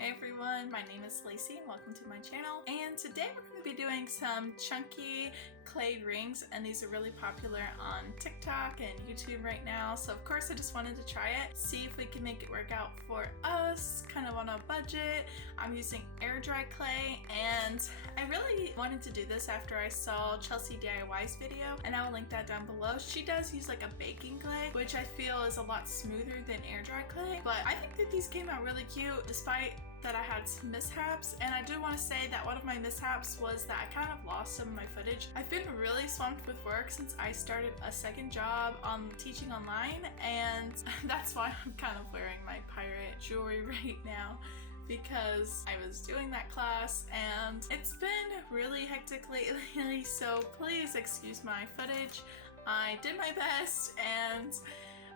Hey everyone, my name is Lacey and welcome to my channel. And today we're going to be doing some chunky clay rings, and these are really popular on TikTok and YouTube right now. So of course I just wanted to try it, see if we can make it work out for us, kind of on a budget. I'm using air dry clay, and I really wanted to do this after I saw Chelsea DIY's video, and I will link that down below. She does use like a baking clay, which I feel is a lot smoother than air dry clay, but I think that these came out really cute despite that I had some mishaps. And I do want to say that one of my mishaps was that I kind of lost some of my footage. I've been really swamped with work since I started a second job on teaching online, and that's why I'm kind of wearing my pirate jewelry right now, because I was doing that class and it's been really hectic lately, so please excuse my footage. I did my best and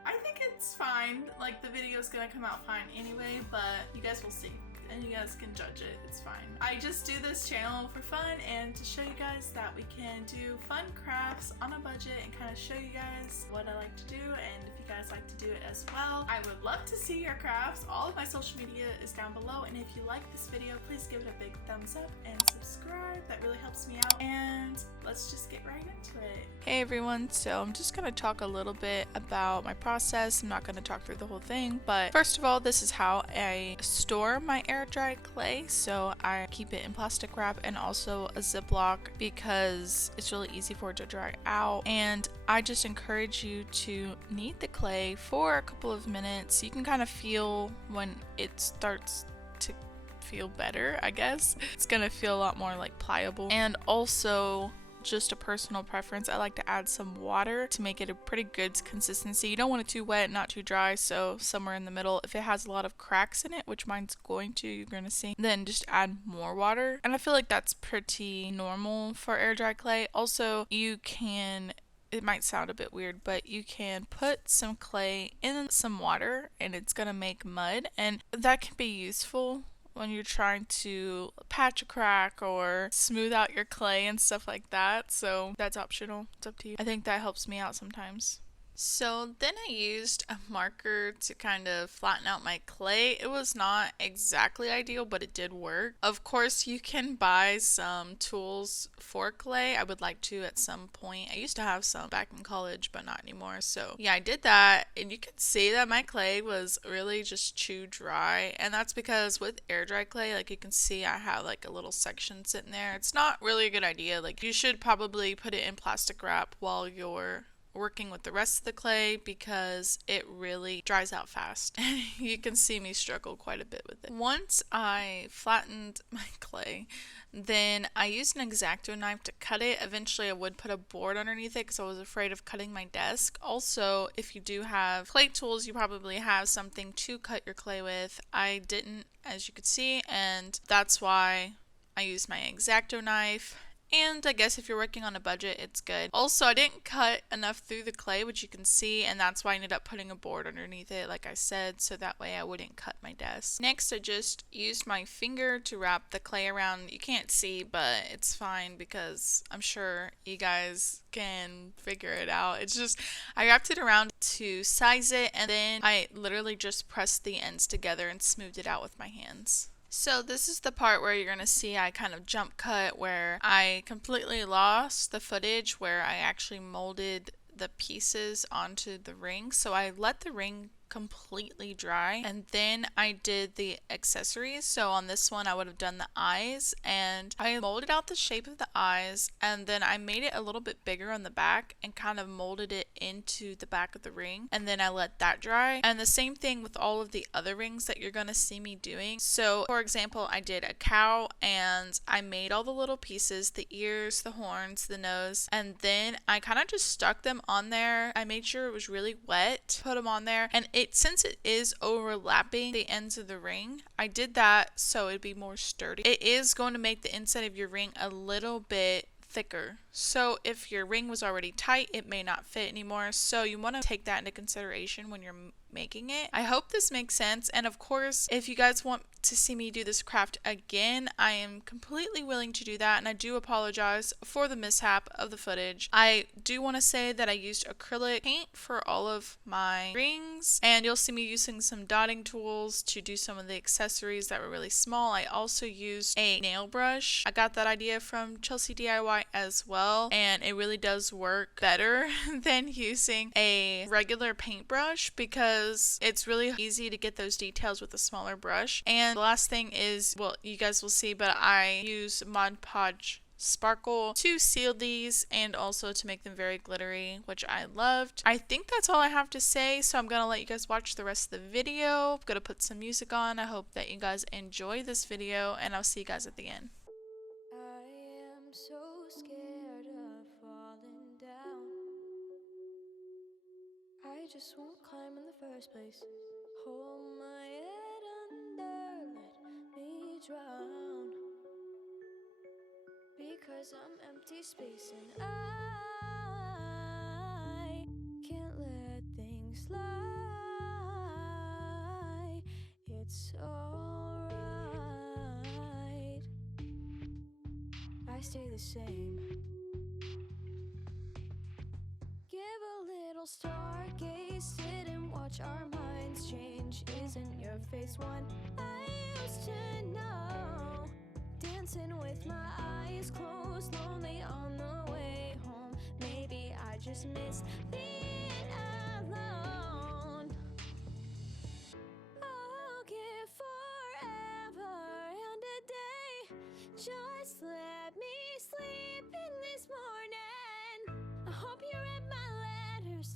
I think it's fine. Like, the video is gonna come out fine anyway, but you guys will see and you guys can judge it. It's fine. I just do this channel for fun and to show you guys that we can do fun crafts on a budget and kind of show you guys what I like to do, and if you guys like to do it as well. I would love to see your crafts. All of my social media is down below, and if you like this video, please give it a big thumbs up and subscribe. That really helps me out, and let's just get right into it. Hey everyone, so I'm just going to talk a little bit about my process. I'm not going to talk through the whole thing, but first of all, this is how I store my air dry clay. So I keep it in plastic wrap and also a Ziploc because it's really easy for it to dry out. And I just encourage you to knead the clay for a couple of minutes. You can kind of feel when it starts to feel better, I guess. It's gonna feel a lot more like pliable. And also, just a personal preference, I like to add some water to make it a pretty good consistency. You don't want it too wet, not too dry, so somewhere in the middle. If it has a lot of cracks in it, which mine's going to, you're gonna see, then just add more water. And I feel like that's pretty normal for air dry clay. Also, you can, it might sound a bit weird, but you can put some clay in some water and it's gonna make mud, and that can be useful when you're trying to patch a crack or smooth out your clay and stuff like that. So that's optional. It's up to you. I think that helps me out sometimes. So then I used a marker to kind of flatten out my clay. It was not exactly ideal, but it did work. Of course, you can buy some tools for clay. I would like to at some point. I used to have some back in college, but not anymore. So yeah, I did that, and you can see that my clay was really just too dry. And that's because with air dry clay, like you can see I have like a little section sitting there. It's not really a good idea. Like, you should probably put it in plastic wrap while you're working with the rest of the clay because it really dries out fast. You can see me struggle quite a bit with it. Once I flattened my clay, then I used an X-Acto knife to cut it. Eventually I would put a board underneath it because I was afraid of cutting my desk. Also, if you do have clay tools, you probably have something to cut your clay with. I didn't, as you could see, and that's why I used my X-Acto knife. And I guess if you're working on a budget, it's good. Also, I didn't cut enough through the clay, which you can see, and that's why I ended up putting a board underneath it, like I said, so that way I wouldn't cut my desk. Next, I just used my finger to wrap the clay around. You can't see, but it's fine because I'm sure you guys can figure it out. It's just, I wrapped it around to size it, and then I literally just pressed the ends together and smoothed it out with my hands. So this is the part where you're going to see I kind of jump cut, where I completely lost the footage where I actually molded the pieces onto the ring. So I let the ring completely dry, and then I did the accessories. So on this one I would have done the eyes, and I molded out the shape of the eyes, and then I made it a little bit bigger on the back and kind of molded it into the back of the ring, and then I let that dry. And the same thing with all of the other rings that you're going to see me doing. So for example, I did a cow, and I made all the little pieces, the ears, the horns, the nose, and then I kind of just stuck them on there. I made sure it was really wet, put them on there, and since it is overlapping the ends of the ring, I did that so it'd be more sturdy. It is going to make the inside of your ring a little bit thicker. So if your ring was already tight, it may not fit anymore. So you want to take that into consideration when you're making it. I hope this makes sense, and of course, if you guys want to see me do this craft again, I am completely willing to do that, and I do apologize for the mishap of the footage. I do want to say that I used acrylic paint for all of my rings, and you'll see me using some dotting tools to do some of the accessories that were really small. I also used a nail brush. I got that idea from Chelsea DIY as well, and it really does work better than using a regular paintbrush because it's really easy to get those details with a smaller brush. And the last thing is, well, you guys will see, but I use Mod Podge Sparkle to seal these and also to make them very glittery, which I loved. I think that's all I have to say, so I'm gonna let you guys watch the rest of the video. I'm gonna put some music on. I hope that you guys enjoy this video, and I'll see you guys at the end. I am so scared of falling down. I just won't climb in the first place. Hold my head under, let me drown. Because I'm empty space and I can't let things slide. It's alright. I stay the same. Give a little stargaze, sit and watch our minds change. Isn't your face one I used to know? Dancing with my eyes closed, lonely on the way home. Maybe I just miss being alone. I'll give forever and a day. Just let me sleep in this morning. I hope you read my letters.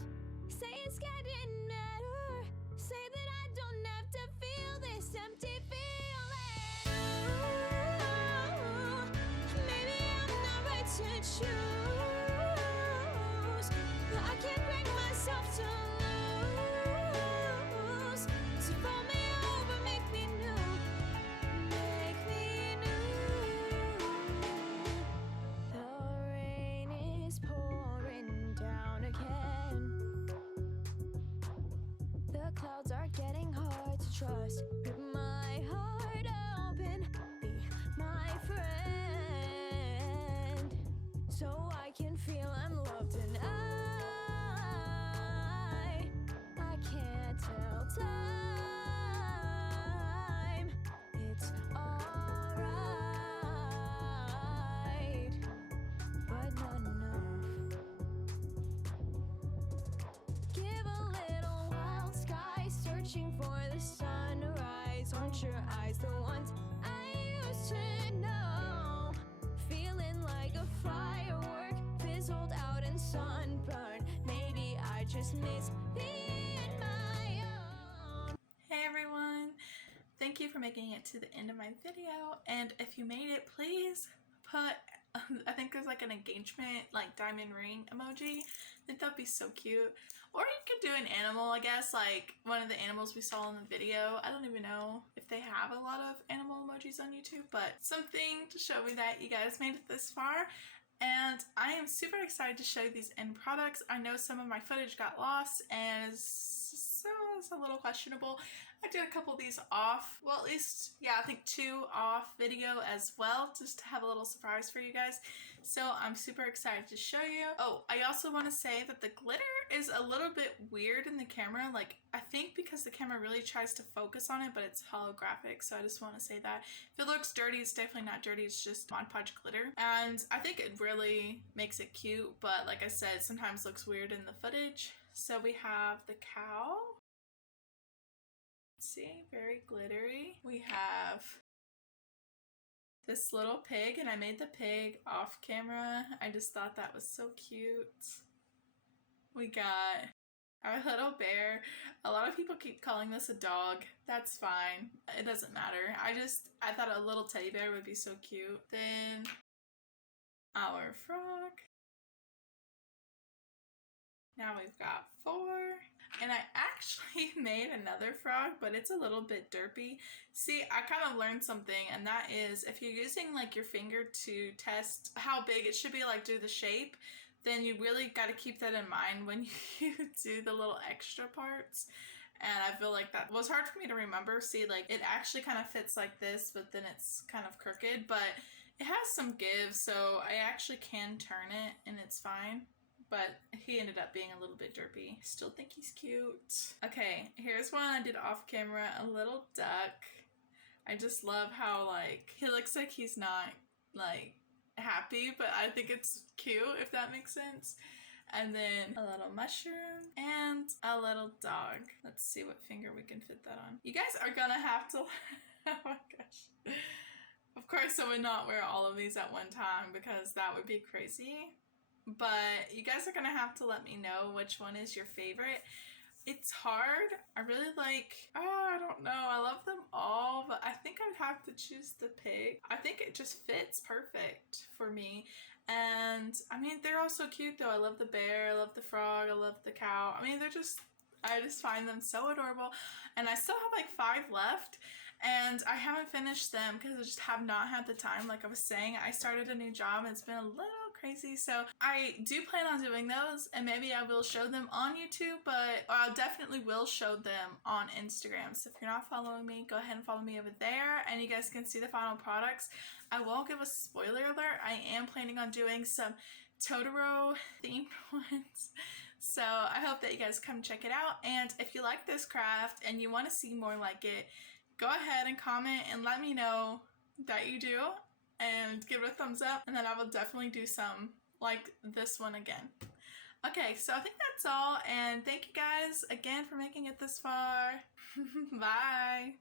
Say it's getting better. Say that I don't have to feel this empty feeling. Ooh, maybe I'm not right to choose, but I can't bring myself to lose. So fold me over, make me new, make me new. The rain is pouring down again. The clouds are getting hard to trust. Rip my heart open, be my friend, so I can feel I'm loved and I can't tell time. It's alright, but not enough. Give a little wild sky, searching for the sunrise. Aren't your eyes the ones I used to know? Feeling like a firework, fizzled out and sunburned. Maybe I just miss being my own. Hey everyone! Thank you for making it to the end of my video, and if you made it, please put, I think there's like an engagement, like diamond ring emoji. I think that'd be so cute. Or you could do an animal, I guess, like one of the animals we saw in the video. I don't even know if they have a lot of animal emojis on YouTube, but something to show me that you guys made it this far. And I am super excited to show you these end products. I know some of my footage got lost and so it's a little questionable. I did a couple of these off, well, at least, yeah, I think 2 off video as well, just to have a little surprise for you guys. So I'm super excited to show you. Oh, I also want to say that the glitter is a little bit weird in the camera. Like, I think because the camera really tries to focus on it, but it's holographic. So I just want to say that. If it looks dirty, it's definitely not dirty. It's just Mod Podge glitter. And I think it really makes it cute. But like I said, sometimes looks weird in the footage. So we have the cow. See, very glittery. We have this little pig, and I made the pig off camera. I just thought that was so cute. We got our little bear. A lot of people keep calling this a dog. That's fine. It doesn't matter. I thought a little teddy bear would be so cute. Then our frog. Now we've got 4. And I actually made another frog, but it's a little bit derpy. See, I kind of learned something, and that is if you're using like your finger to test how big it should be, like do the shape, then you really got to keep that in mind when you do the little extra parts. and I feel like that was hard for me to remember. See, like it actually kind of fits like this, but then it's kind of crooked, but it has some give, so I actually can turn it and it's fine. But he ended up being a little bit derpy. Still think he's cute. Okay, here's one I did off camera, a little duck. I just love how like he looks like he's not like happy, but I think it's cute, if that makes sense. And then a little mushroom and a little dog. Let's see what finger we can fit that on. You guys are gonna have to oh my gosh. Of course I would not wear all of these at one time because that would be crazy. But you guys are gonna have to let me know which one is your favorite. It's hard. I really like, I don't know, I love them all, but I think I would have to choose the pig. I think it just fits perfect for me. And I mean, they're all so cute though. I love the bear, I love the frog, I love the cow. I mean, I just find them so adorable. And I still have like 5 left. And I haven't finished them because I just have not had the time. Like I was saying, I started a new job and it's been a little crazy. So I do plan on doing those, and maybe I will show them on YouTube, but I definitely will show them on Instagram. So if you're not following me, go ahead and follow me over there and you guys can see the final products. I won't give a spoiler alert. I am planning on doing some Totoro themed ones. So I hope that you guys come check it out. And if you like this craft and you want to see more like it, go ahead and comment and let me know that you do and give it a thumbs up, and then I will definitely do some like this one again. Okay, so I think that's all, and thank you guys again for making it this far. Bye!